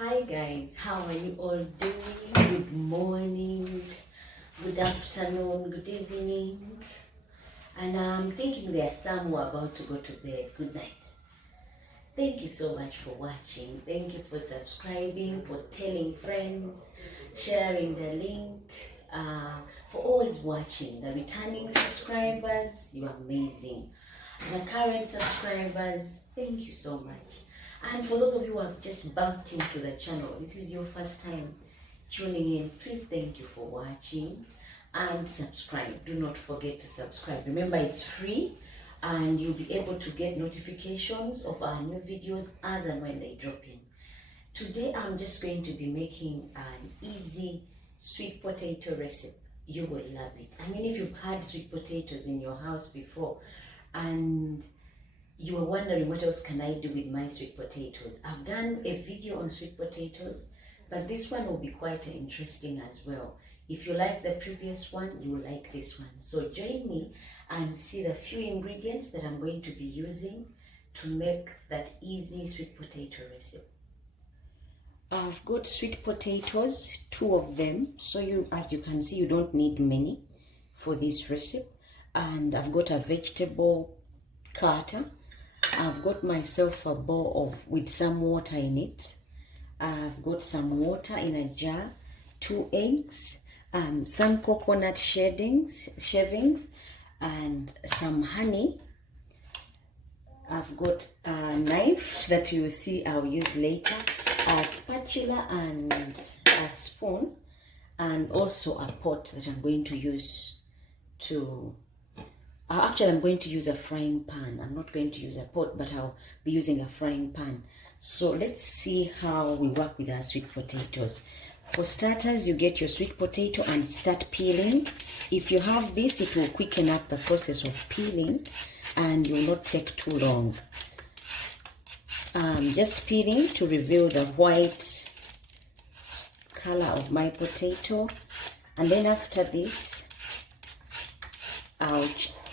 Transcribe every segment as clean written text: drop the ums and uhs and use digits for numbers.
Hi guys, how are you all doing? Good morning, good afternoon, good evening. And I'm thinking there are some who are about to go to bed. Good night. Thank you so much for watching. Thank you for subscribing, for telling friends, sharing the link, for always watching. The returning subscribers, you're amazing. The current subscribers, thank you so much. And for those of you who have just bumped into the channel, this is your first time tuning in, please thank you for watching and subscribe. Do not forget to subscribe. Remember, it's free and you'll be able to get notifications of our new videos as and when they drop in. Today I'm just going to be making an easy sweet potato recipe. You will love it. I mean, if you've had sweet potatoes in your house before and you were wondering what else can I do with my sweet potatoes, I've done a video on sweet potatoes, but this one will be quite interesting as well. If you like the previous one, you will like this one. So join me and see the few ingredients that I'm going to be using to make that easy sweet potato recipe. I've got sweet potatoes, 2 of them. So as you can see, you don't need many for this recipe. And I've got a vegetable cutter. I've got myself a bowl with some water in it. I've got some water in a jar, 2 eggs, some coconut shavings, and some honey. I've got a knife that you will see I'll use later, a spatula and a spoon, and also a pot that I'm going to use to... Actually, I'm going to use a frying pan. I'm not going to use a pot, but I'll be using a frying pan. So let's see how we work with our sweet potatoes. For starters, you get your sweet potato and start peeling. If you have this, it will quicken up the process of peeling and will not take too long. Just peeling to reveal the white color of my potato. And then after this, I'll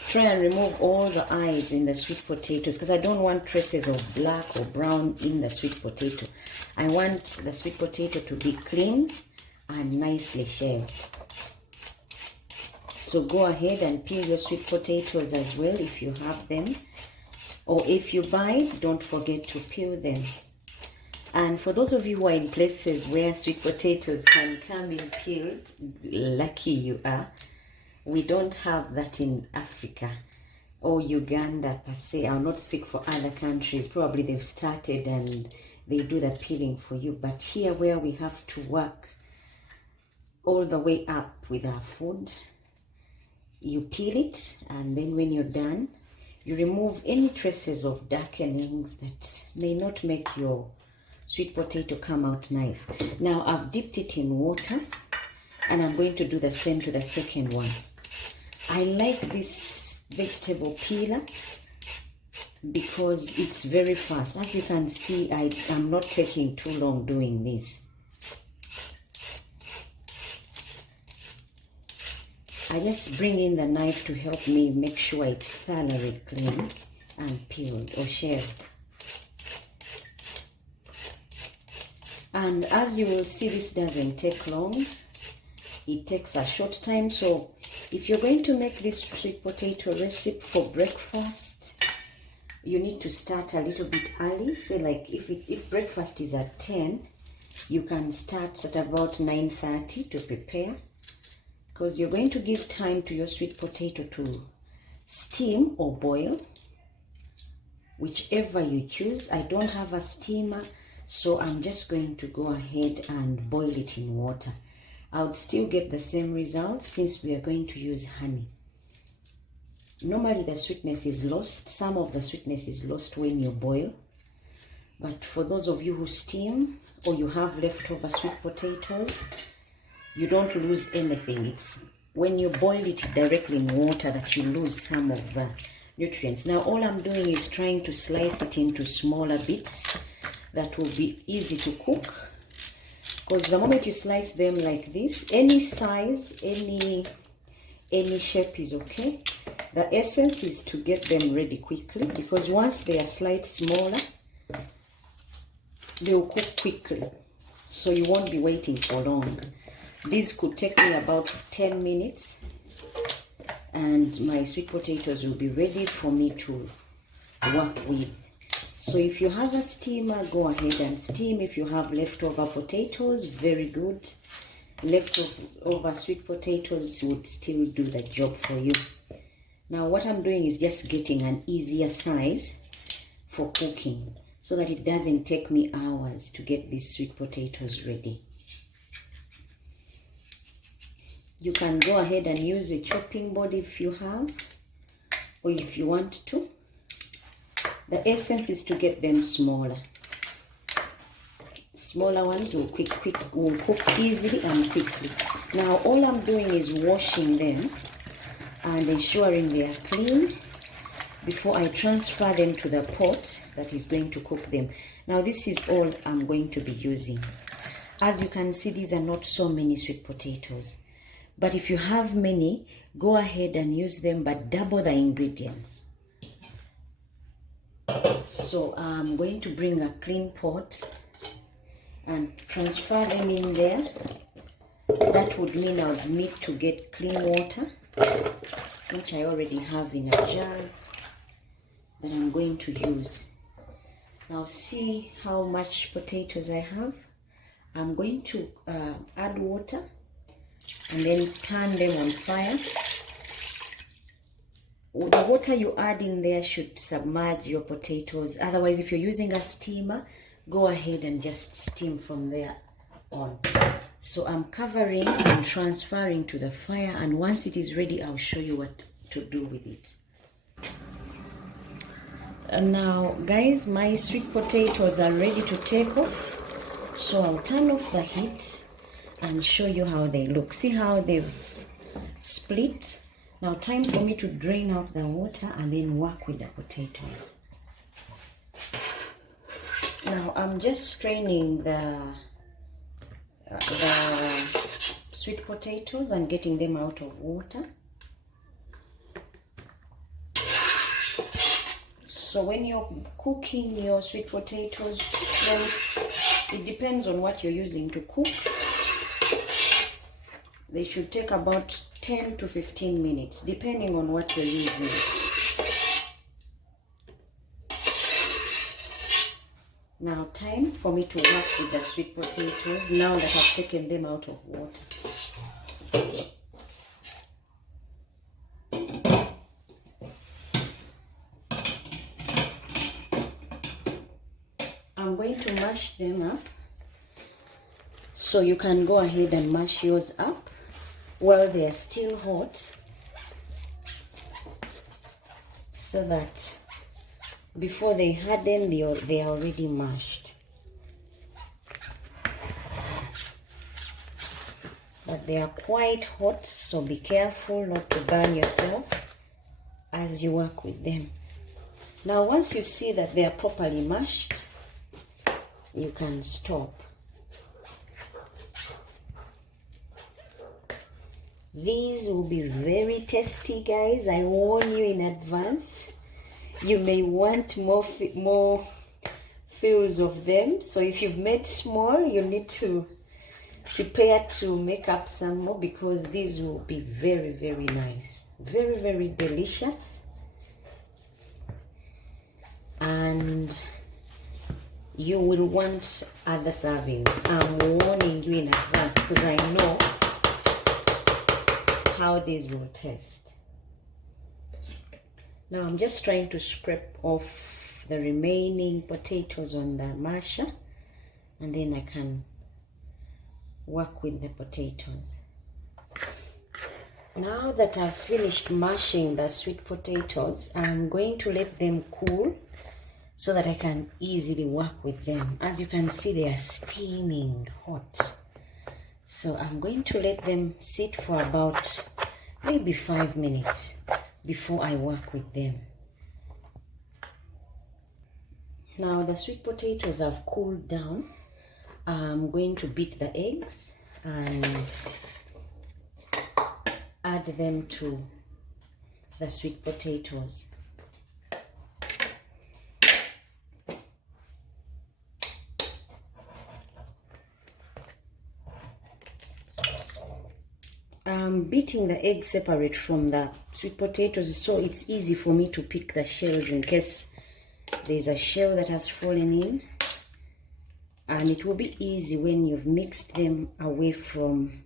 try and remove all the eyes in the sweet potatoes because I don't want traces of black or brown in the sweet potato. I want the sweet potato to be clean and nicely shaved. So go ahead and peel your sweet potatoes as well if you have them. Or if you buy, don't forget to peel them. And for those of you who are in places where sweet potatoes can come in peeled, lucky you are. We don't have that in Africa or Uganda per se. I'll not speak for other countries. Probably they've started and they do the peeling for you. But here where we have to work all the way up with our food, you peel it, and then when you're done, you remove any traces of darkenings that may not make your sweet potato come out nice. Now I've dipped it in water and I'm going to do the same to the second one. I like this vegetable peeler because it's very fast. As you can see, I'm not taking too long doing this. I just bring in the knife to help me make sure it's thoroughly clean and peeled or shaved. And as you will see, this doesn't take long. It takes a short time. So if you're going to make this sweet potato recipe for breakfast, you need to start a little bit early. Say like if breakfast is at 10, you can start at about 9:30 to prepare, because you're going to give time to your sweet potato to steam or boil, whichever you choose. I don't have a steamer, so I'm just going to go ahead and boil it in water. I would still get the same results since we are going to use honey. Normally the sweetness is lost. Some of the sweetness is lost when you boil. But for those of you who steam or you have leftover sweet potatoes, you don't lose anything. It's when you boil it directly in water that you lose some of the nutrients. Now all I'm doing is trying to slice it into smaller bits that will be easy to cook. Because the moment you slice them like this, any size, any shape is okay. The essence is to get them ready quickly, because once they are slightly smaller, they will cook quickly. so you won't be waiting for long. This could take me about 10 minutes and my sweet potatoes will be ready for me to work with. So if you have a steamer, go ahead and steam. If you have leftover potatoes, very good. Leftover sweet potatoes would still do the job for you. Now what I'm doing is just getting an easier size for cooking so that it doesn't take me hours to get these sweet potatoes ready. You can go ahead and use a chopping board if you have, or if you want to. The essence is to get them smaller. Smaller ones will cook easily and quickly. Now all I'm doing is washing them and ensuring they are clean before I transfer them to the pot that is going to cook them. Now this is all I'm going to be using. As you can see, these are not so many sweet potatoes. But if you have many, go ahead and use them, but double the ingredients. So I'm going to bring a clean pot and transfer them in there. That would mean I would need to get clean water, which I already have in a jar that I'm going to use. Now see how much potatoes I have. I'm going to add water and then turn them on fire. The water you add in there should submerge your potatoes. Otherwise, if you're using a steamer, go ahead and just steam from there on. So I'm covering and transferring to the fire, and once it is ready, I'll show you what to do with it. Now guys, my sweet potatoes are ready to take off. So I'll turn off the heat and show you how they look. See how they've split? Now time for me to drain out the water and then work with the potatoes. Now I'm just straining the sweet potatoes and getting them out of water. So when you're cooking your sweet potatoes, then it depends on what you're using to cook. They should take about 10 to 15 minutes, depending on what you're using. Now time for me to work with the sweet potatoes now that I've taken them out of water. I'm going to mash them up. So you can go ahead and mash yours up while they are still hot, so that before they harden, they are already mashed. But they are quite hot, so be careful not to burn yourself as you work with them. Now once you see that they are properly mashed, you can stop. These will be very tasty, guys. I warn you in advance. You may want more fills of them. So if you've made small, you need to prepare to make up some more, because these will be very, very nice. Very, very delicious. And you will want other servings. I'm warning you in advance because I know how these will taste. Now I'm just trying to scrape off the remaining potatoes on the masher, and then I can work with the potatoes. Now that I've finished mashing the sweet potatoes, I'm going to let them cool so that I can easily work with them. As you can see, they are steaming hot. So I'm going to let them sit for about maybe 5 minutes before I work with them. Now the sweet potatoes have cooled down. I'm going to beat the eggs and add them to the sweet potatoes. I'm beating the egg separate from the sweet potatoes, so it's easy for me to pick the shells in case there's a shell that has fallen in. And it will be easy when you've mixed them away from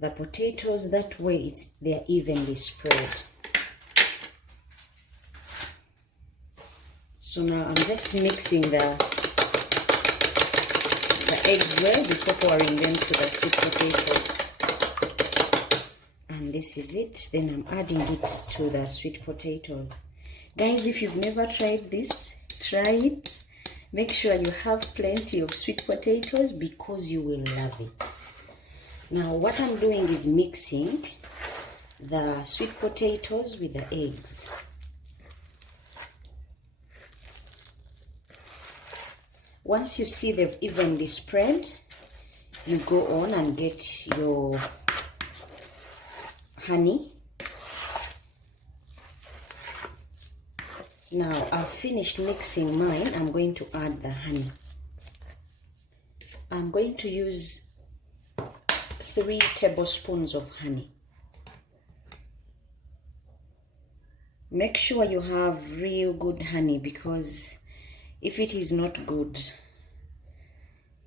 the potatoes. That way they're evenly spread. So now I'm just mixing the eggs well before pouring them to the sweet potatoes. And this is it. Then I'm adding it to the sweet potatoes. Guys, if you've never tried this, try it. Make sure you have plenty of sweet potatoes because you will love it. Now what I'm doing is mixing the sweet potatoes with the eggs. Once you see they've evenly spread, you go on and get your honey. Now I've finished mixing mine. I'm going to add the honey. I'm going to use 3 tablespoons of honey. Make sure you have real good honey, because if it is not good,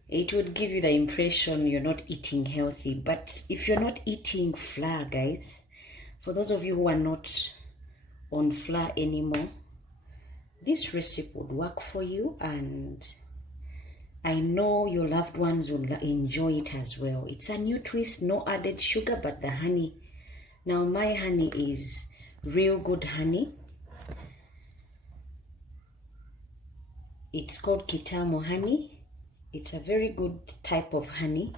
it would give you the impression you're not eating healthy. But if you're not eating flour, guys, for those of you who are not on flour anymore, this recipe would work for you, and I know your loved ones will enjoy it as well. It's a new twist, no added sugar, but the honey. Now my honey is real good honey. It's called Kitamo honey. It's a very good type of honey.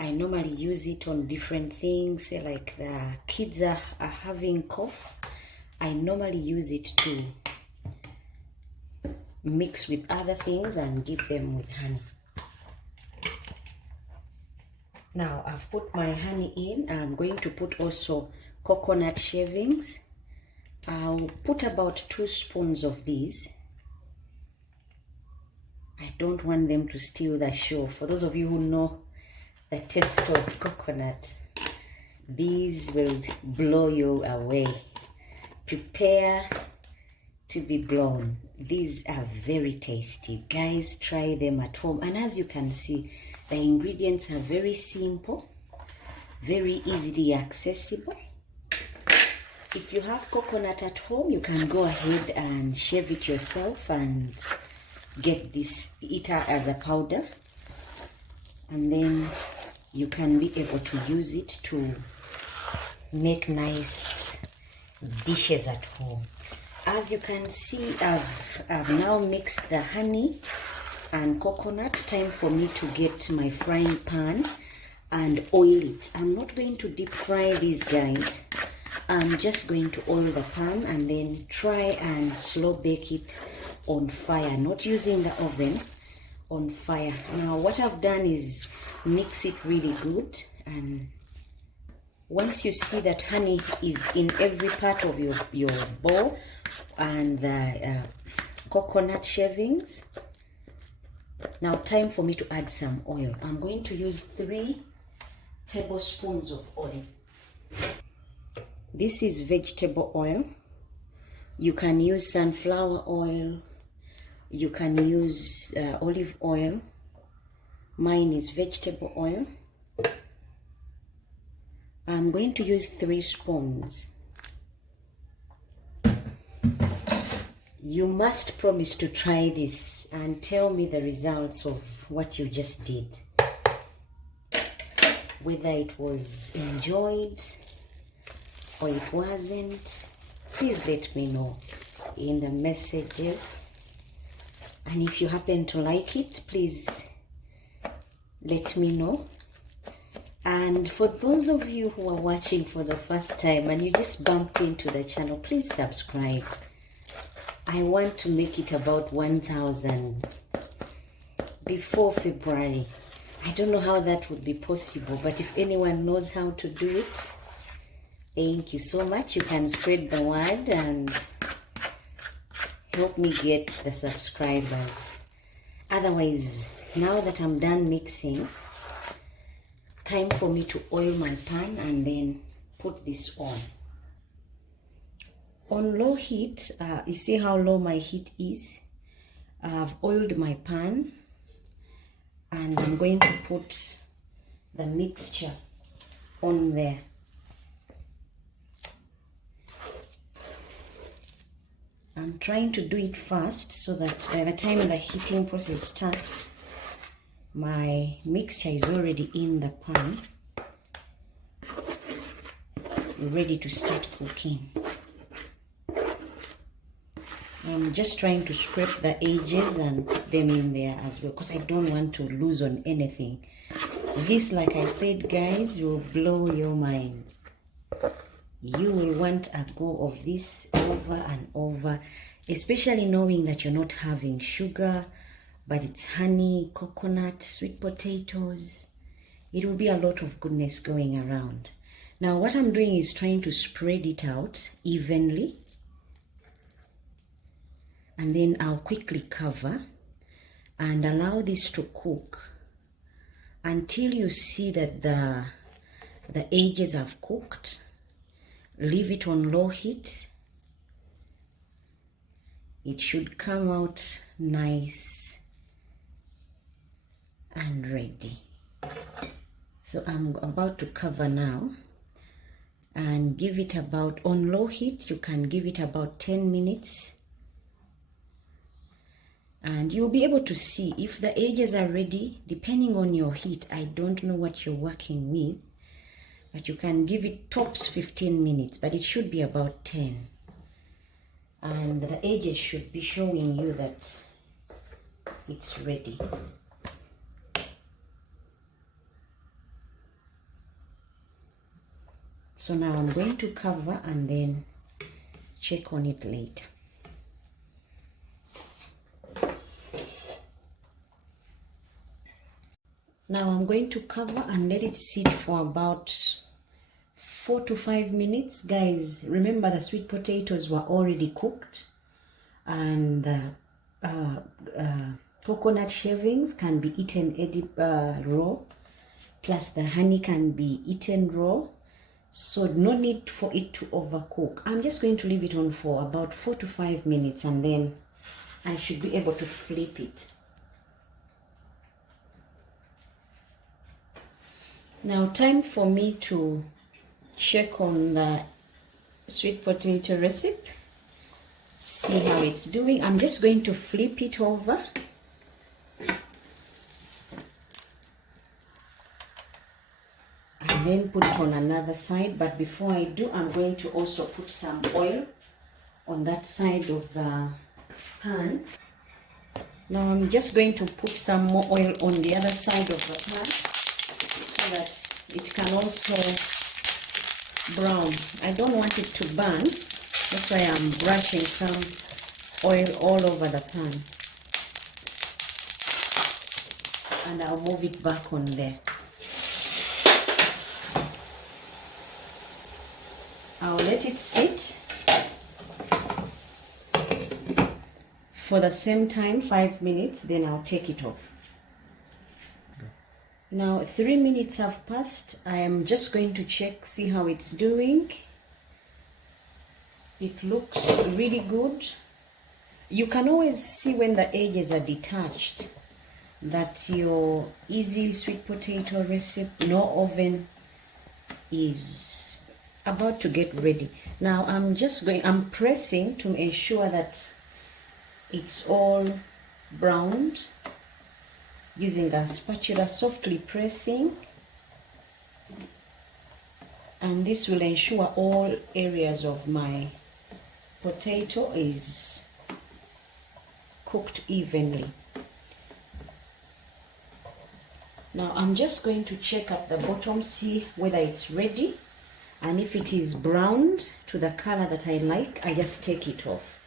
I normally use it on different things, say like the kids are having cough. I normally use it to mix with other things and give them with honey. Now I've put my honey in. I'm going to put also coconut shavings. I'll put about 2 spoons of these. I don't want them to steal the show. For those of you who know the taste of coconut, these will blow you away. Prepare to be blown. These are very tasty. Guys, try them at home. And as you can see, the ingredients are very simple, very easily accessible. If you have coconut at home, you can go ahead and shave it yourself and get this either as a powder, and then you can be able to use it to make nice dishes at home. As you can see, I've now mixed the honey and coconut. Time for me to get my frying pan and oil it. I'm not going to deep fry these, guys. I'm just going to oil the pan and then try and slow bake it on fire, not using the oven, on fire. Now what I've done is mix it really good, and once you see that honey is in every part of your bowl and the coconut shavings, now time for me to add some oil. I'm going to use 3 tablespoons of oil. This is vegetable oil. You can use sunflower oil. You can use olive oil. Mine is vegetable oil. I'm going to use 3 spoons. You must promise to try this and tell me the results of what you just did. Whether it was enjoyed or it wasn't, please let me know in the messages. And if you happen to like it, please let me know. And for those of you who are watching for the first time and you just bumped into the channel, please subscribe. I want to make it about 1,000 before February. I don't know how that would be possible, but if anyone knows how to do it, thank you so much. You can spread the word and help me get the subscribers. Otherwise, now that I'm done mixing, time for me to oil my pan and then put this on. On low heat, you see how low my heat is? I've oiled my pan and I'm going to put the mixture on there. I'm trying to do it fast so that by the time the heating process starts, my mixture is already in the pan, ready to start cooking. I'm just trying to scrape the edges and put them in there as well because I don't want to lose on anything. This, like I said, guys, will blow your minds. You will want a go of this over and over, especially knowing that you're not having sugar, but it's honey, coconut, sweet potatoes. It will be a lot of goodness going around. Now what I'm doing is trying to spread it out evenly, and then I'll quickly cover and allow this to cook until you see that the edges have cooked. Leave it on low heat. It should come out nice and ready. So I'm about to cover now and give it about, on low heat you can give it about 10 minutes, and you'll be able to see if the edges are ready depending on your heat. I don't know what you're working with, but you can give it tops 15 minutes, but it should be about 10. And the edges should be showing you that it's ready. So now I'm going to cover and then check on it later. Now I'm going to cover and let it sit for about 4 to 5 minutes. Guys, remember the sweet potatoes were already cooked, and the coconut shavings can be eaten raw, plus the honey can be eaten raw, so no need for it to overcook. I'm just going to leave it on for about 4 to 5 minutes, and then I should be able to flip it. Now time for me to check on the sweet potato recipe, see how it's doing. I'm just going to flip it over and then put it on another side. But before I do, I'm going to also put some oil on that side of the pan. Now I'm just going to put some more oil on the other side of the pan so that it can also brown. I don't want it to burn, that's why I'm brushing some oil all over the pan, and I'll move it back on there. I'll let it sit for the same time, 5 minutes, then I'll take it off. Now 3 minutes have passed. I am just going to check, see how it's doing. It looks really good. You can always see when the edges are detached that your easy sweet potato recipe, no oven, is about to get ready. Now I'm pressing to ensure that it's all browned, using the spatula, softly pressing, and this will ensure all areas of my potato is cooked evenly. Now I'm just going to check at the bottom, see whether it's ready, and if it is browned to the color that I like, I just take it off.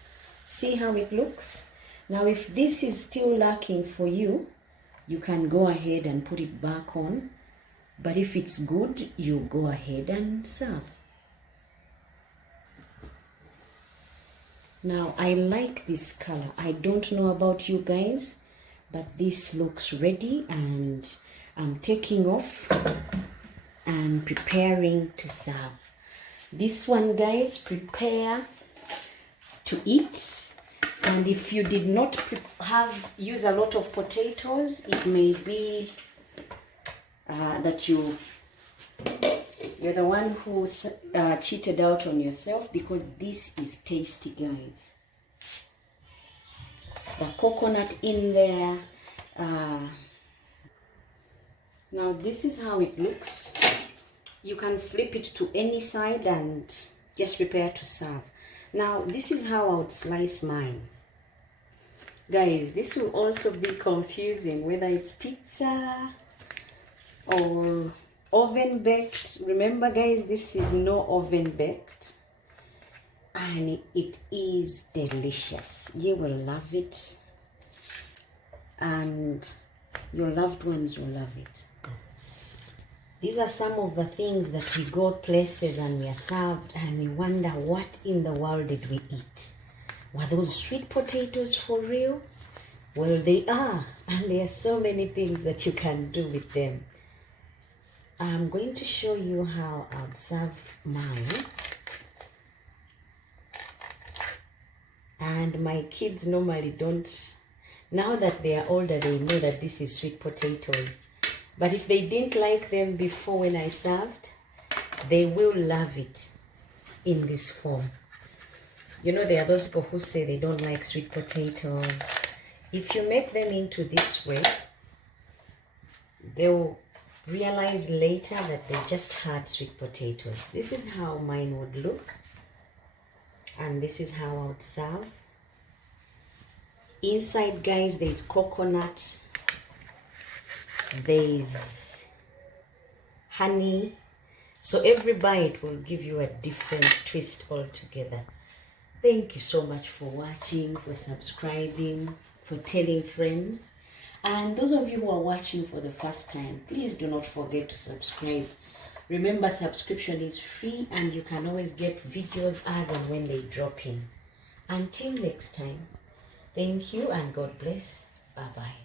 See how it looks? Now if this is still lacking for you, you can go ahead and put it back on, but if it's good, you go ahead and serve. Now I like this color. I don't know about you guys, but this looks ready, and I'm taking off and preparing to serve. This one, guys, prepare to eat. And if you did not use a lot of potatoes, it may be that you're the one who cheated out on yourself, because this is tasty, guys. The coconut in there. Now this is how it looks. You can flip it to any side and just prepare to serve. Now this is how I would slice mine. Guys, this will also be confusing whether it's pizza or oven baked. Remember, guys, this is no oven baked, and it is delicious. You will love it, and your loved ones will love it. These are some of the things that we go places and we are served and we wonder, what in the world did we eat? Were those sweet potatoes for real? Well, they are, and there are so many things that you can do with them. I'm going to show you how I'll serve mine. And my kids normally don't. Now that they are older, they know that this is sweet potatoes. But if they didn't like them before when I served, they will love it in this form. You know, there are those people who say they don't like sweet potatoes. If you make them into this way, they'll realize later that they just had sweet potatoes. This is how mine would look. And this is how I would serve. Inside, guys, there's coconut. There's honey. So every bite will give you a different twist altogether. Thank you so much for watching, for subscribing, for telling friends. And those of you who are watching for the first time, please do not forget to subscribe. Remember, subscription is free and you can always get videos as and when they drop in. Until next time, thank you and God bless. Bye-bye.